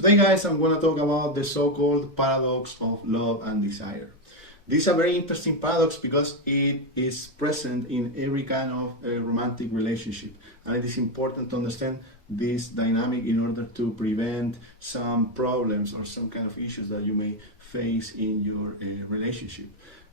Today, guys, I'm going to talk about the so-called paradox of love and desire. This is a very interesting paradox because it is present in every kind of romantic relationship, and it is important to understand this dynamic in order to prevent some problems or some kind of issues that you may face in your relationship.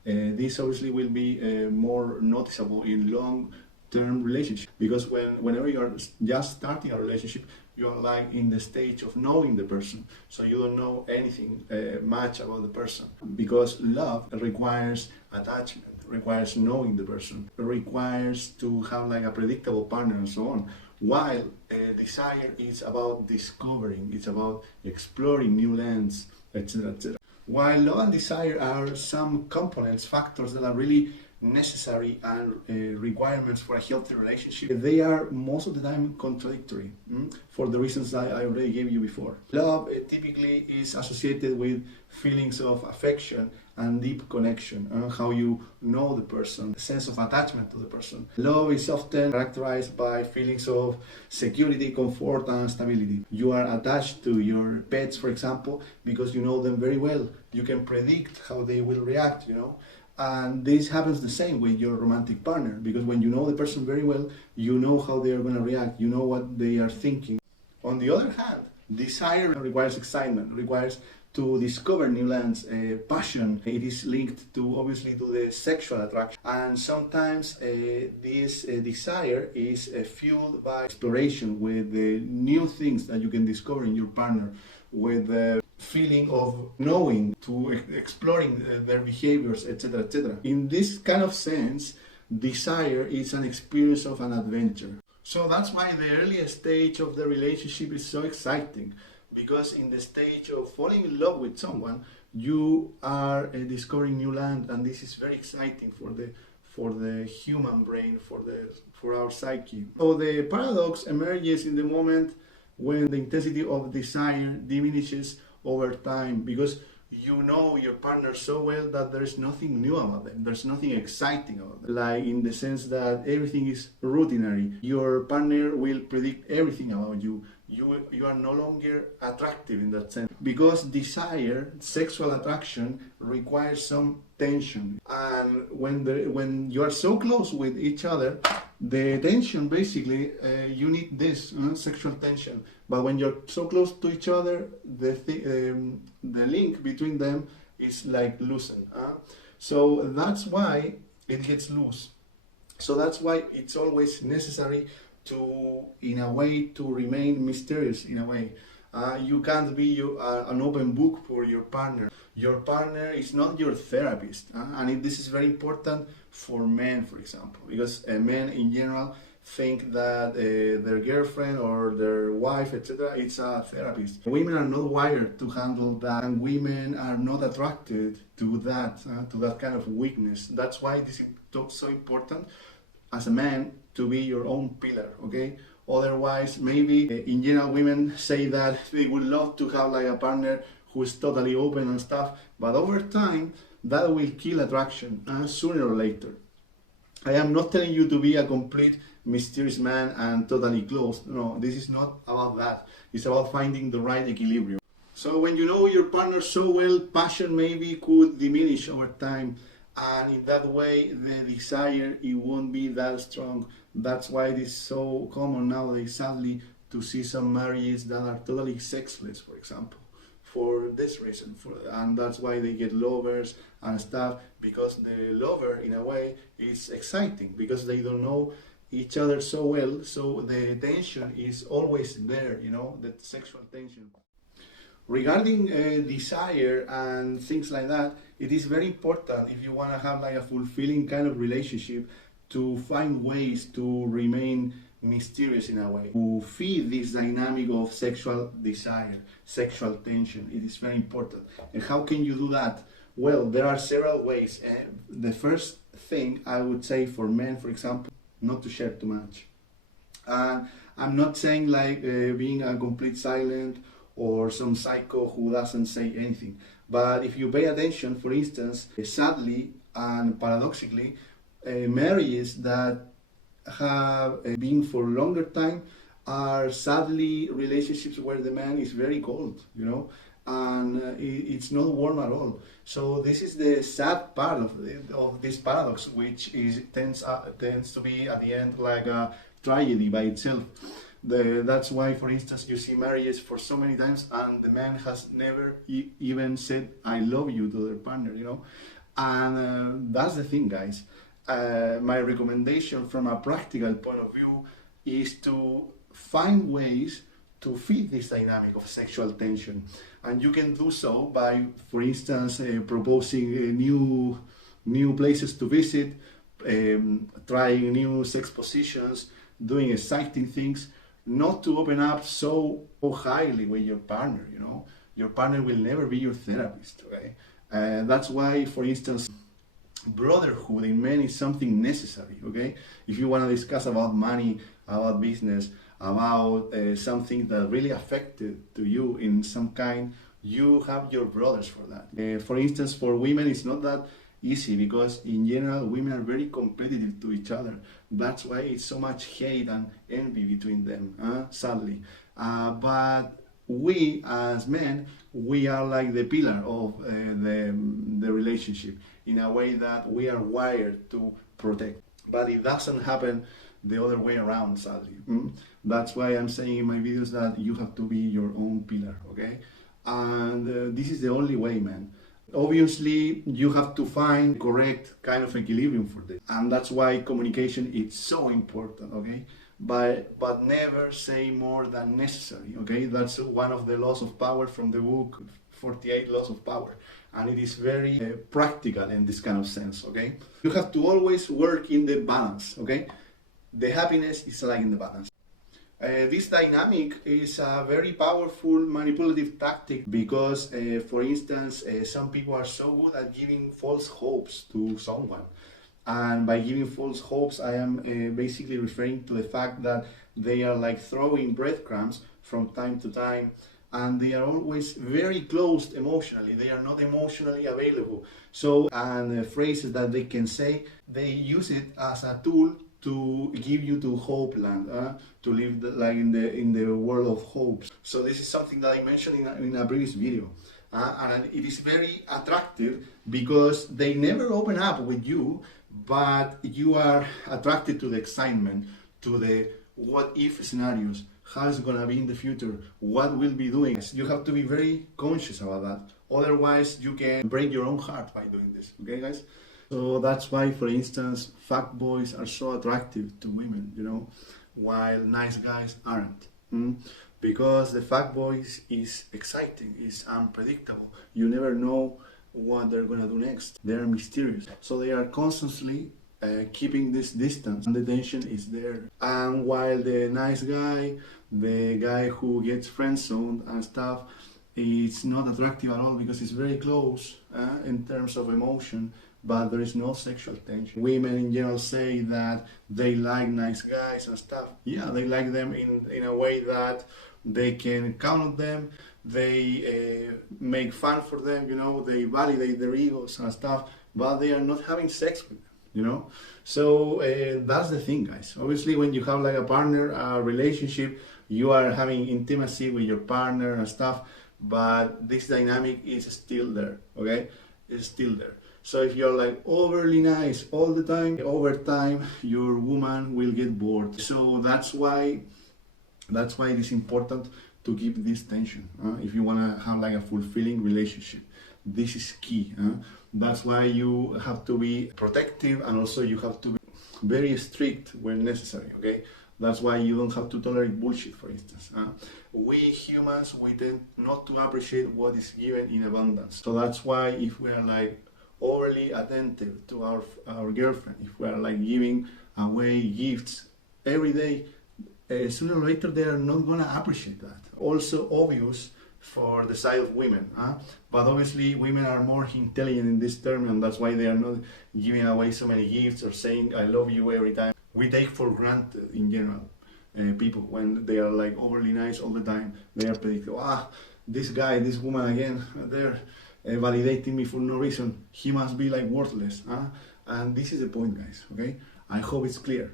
This obviously will be more noticeable in long-term relationship because whenever you are just starting a relationship, you are like in the stage of knowing the person, so you don't know anything much about the person, because love requires attachment, requires knowing the person, requires to have like a predictable partner and so on, while desire is about discovering, it's about exploring new lands, etc., etc. While love and desire are some components, factors that are really necessary and requirements for a healthy relationship, they are most of the time contradictory, for the reasons I already gave you before. Love typically is associated with feelings of affection and deep connection, how you know the person, a sense of attachment to the person. Love is often characterized by feelings of security, comfort, and stability. You are attached to your pets, for example, because you know them very well. You can predict how they will react, And this happens the same with your romantic partner, because when you know the person very well, you know how they are going to react, you know what they are thinking. On the other hand, desire requires excitement, requires to discover new lands, passion. It is linked to obviously to the sexual attraction, and sometimes this desire is fueled by exploration with the new things that you can discover in your partner, with the feeling of knowing, to exploring their behaviors, etc., etc. In this kind of sense, desire is an experience of an adventure. So that's why the earliest stage of the relationship is so exciting, because in the stage of falling in love with someone, you are discovering new land, and this is very exciting for the human brain, for our psyche. So the paradox emerges in the moment when the intensity of desire diminishes over time, because you know your partner so well that there is nothing new about them, there's nothing exciting about them, like in the sense that everything is routinary. Your partner will predict everything about you. You are no longer attractive in that sense, because desire, sexual attraction, requires some tension, and when you are so close with each other, the tension basically, you need this sexual tension, but when you're so close to each other, the link between them is like loosened, so that's why it gets loose. So that's why it's always necessary to, in a way, to remain mysterious in a way. You can't be an open book for your partner. Your partner is not your therapist, and this is very important for men, for example, because men in general think that their girlfriend or their wife, etc., it's a therapist. Women are not wired to handle that, and women are not attracted to that kind of weakness. That's why this is so important as a man to be your own pillar, okay? Otherwise, maybe in general, women say that they would love to have like a partner who is totally open and stuff, but over time, that will kill attraction sooner or later. I am not telling you to be a complete mysterious man and totally closed. No, this is not about that. It's about finding the right equilibrium. So when you know your partner so well, passion maybe could diminish over time, and in that way the desire, it won't be that strong. That's why it is so common nowadays, sadly, to see some marriages that are totally sexless, for example, for this reason, and that's why they get lovers and stuff, because the lover in a way is exciting, because they don't know each other so well, so the tension is always there, the sexual tension. Regarding desire and things like that, it is very important, if you want to have like a fulfilling kind of relationship, to find ways to remain mysterious in a way, to feed this dynamic of sexual desire, sexual tension. It is very important. And how can you do that? Well, there are several ways. The first thing I would say for men, for example, not to share too much. I'm not saying like being a complete silent or some psycho who doesn't say anything. But if you pay attention, for instance, sadly and paradoxically, marriages that have been for a longer time are sadly relationships where the man is very cold, you know, and it's not warm at all. So this is the sad part of this paradox, which tends to be at the end like a tragedy by itself. That's why, for instance, you see marriages for so many times and the man has never even said I love you to their partner, you know. And that's the thing, guys. My recommendation from a practical point of view is to find ways to fit this dynamic of sexual tension. And you can do so by, for instance, proposing new places to visit, trying new sex positions, doing exciting things, not to open up so highly with your partner, you know. Your partner will never be your therapist, okay? That's why, for instance, brotherhood in men is something necessary, okay? If you want to discuss about money, about business, about something that really affected to you in some kind, you have your brothers for that. For instance, for women, it's not that easy because in general, women are very competitive to each other. That's why it's so much hate and envy between them, sadly. But we as men, we are like the pillar of the relationship in a way that we are wired to protect. But it doesn't happen the other way around, sadly. That's why I'm saying in my videos that you have to be your own pillar, okay? And this is the only way, man. Obviously, you have to find correct kind of equilibrium for this. And that's why communication is so important, okay? But never say more than necessary, okay? That's one of the laws of power from the book 48 Laws of Power. And it is very practical in this kind of sense, okay? You have to always work in the balance, okay? The happiness is like in the balance. This dynamic is a very powerful manipulative tactic because, for instance, some people are so good at giving false hopes to someone. And by giving false hopes, I am basically referring to the fact that they are like throwing breadcrumbs from time to time, and they are always very closed emotionally. They are not emotionally available. So, and phrases that they can say, they use it as a tool to give you to hope land, to live like in the world of hopes. So this is something that I mentioned in a previous video, and it is very attractive because they never open up with you, but you are attracted to the excitement, to the what if scenarios, how it's gonna be in the future, what we'll be doing. You have to be very conscious about that. Otherwise, you can break your own heart by doing this. Okay, guys? So that's why, for instance, fuckboys are so attractive to women, you know, while nice guys aren't. Because the fuckboys is exciting, is unpredictable. You never know what they're gonna do next. They are mysterious. So they are constantly keeping this distance, and the tension is there. And while the nice guy, the guy who gets friend-zoned and stuff, it's not attractive at all because it's very close in terms of emotion, but there is no sexual tension. Women in general say that they like nice guys and stuff. Yeah, they like them in a way that they can count on them, they make fun for them, you know, they validate their egos and stuff, but they are not having sex with them, you know. So that's the thing, guys. Obviously, when you have like a partner, a relationship, you are having intimacy with your partner and stuff, but this dynamic is still there, okay? It's still there. So if you're like overly nice all the time, over time, your woman will get bored. So that's why it is important to keep this tension. If you want to have like a fulfilling relationship, this is key. That's why you have to be protective, and also you have to be very strict when necessary, okay? That's why you don't have to tolerate bullshit, for instance. We humans, we tend not to appreciate what is given in abundance. So that's why if we are like overly attentive to our girlfriend, if we are like giving away gifts every day, sooner or later they are not gonna appreciate that. Also obvious for the side of women, but obviously women are more intelligent in this term, and that's why they are not giving away so many gifts or saying I love you every time. We take for granted in general people when they are like overly nice all the time. They are predictable. This guy, this woman again, they're validating me for no reason. He must be like worthless. And this is the point, guys, okay? I hope it's clear.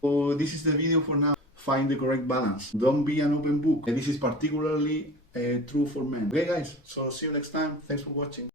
So this is the video for now. find the correct balance. Don't be an open book. And this is particularly true for men. Okay, guys, so see you next time. Thanks for watching.